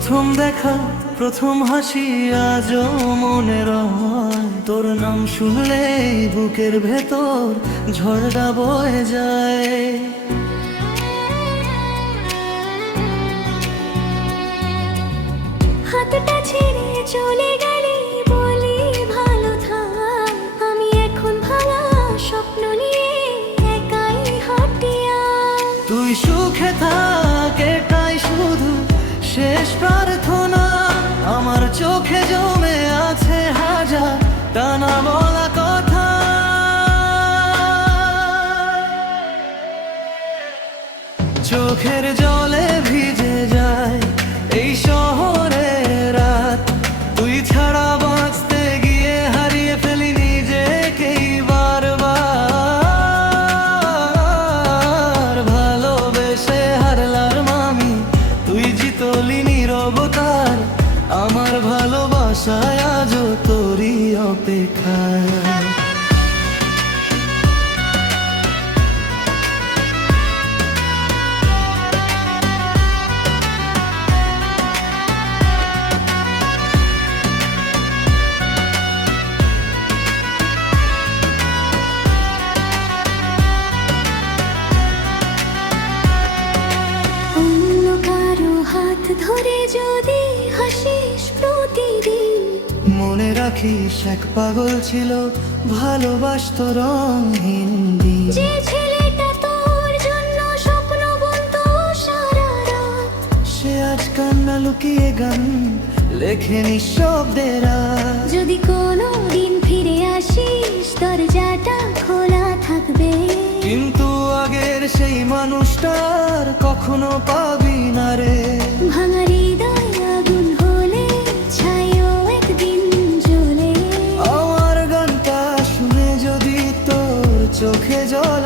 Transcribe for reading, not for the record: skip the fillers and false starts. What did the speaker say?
প্রথম দেখা প্রথম হাসি আজও মনে রয়, তোর নাম শুনলে বুকের ভেতর ঝড়টা বয়ে যায়। হাতটা ছেড়ে চলে গেলি বলি ভালো থাক, আমি এখন ভাঙা স্বপ্ন নিয়ে একাই হাঁটিয়া। তুই সুখে থাক এটাই শুধু শেষ প্রার্থনা, আমার চোখে জমে আছে হাজার টানা বলা কথা। চোখের জলে ভিজে যায় এই শহরের রাত, তুই ছাড়া বাঁচতে গিয়ে হারিয়ে ফেলি নিজেকেই বারবার। ভালোবেসে হারলাম আমি, তুই জিতলি নীরবতার, আমার ভালোবাসায় আজও তোরই অপেক্ষায়। অন্য কারো হাত ধরে যদি হাসিস প্রতিদিন, মনে রাখিস এক পাগল ছিল ভালোবাসত রঙহীন দিন। যে ছেলেটা তোর জন্য স্বপ্ন বুনতো সারা রাত, সে আজ কান্না লুকিয়ে গান লেখে নিঃশব্দের রাত। যদি কোনো দিন ফিরে আসিস দরজাটা খোলা থাকবে, কিন্তু আগের সেই মানুষটার কখনো পাবি না রে। ভাঙা হৃদয় আগুন হলে ছাইও একদিন জ্বলে। আমার গানটা শুনে যদি তোর চোখে জল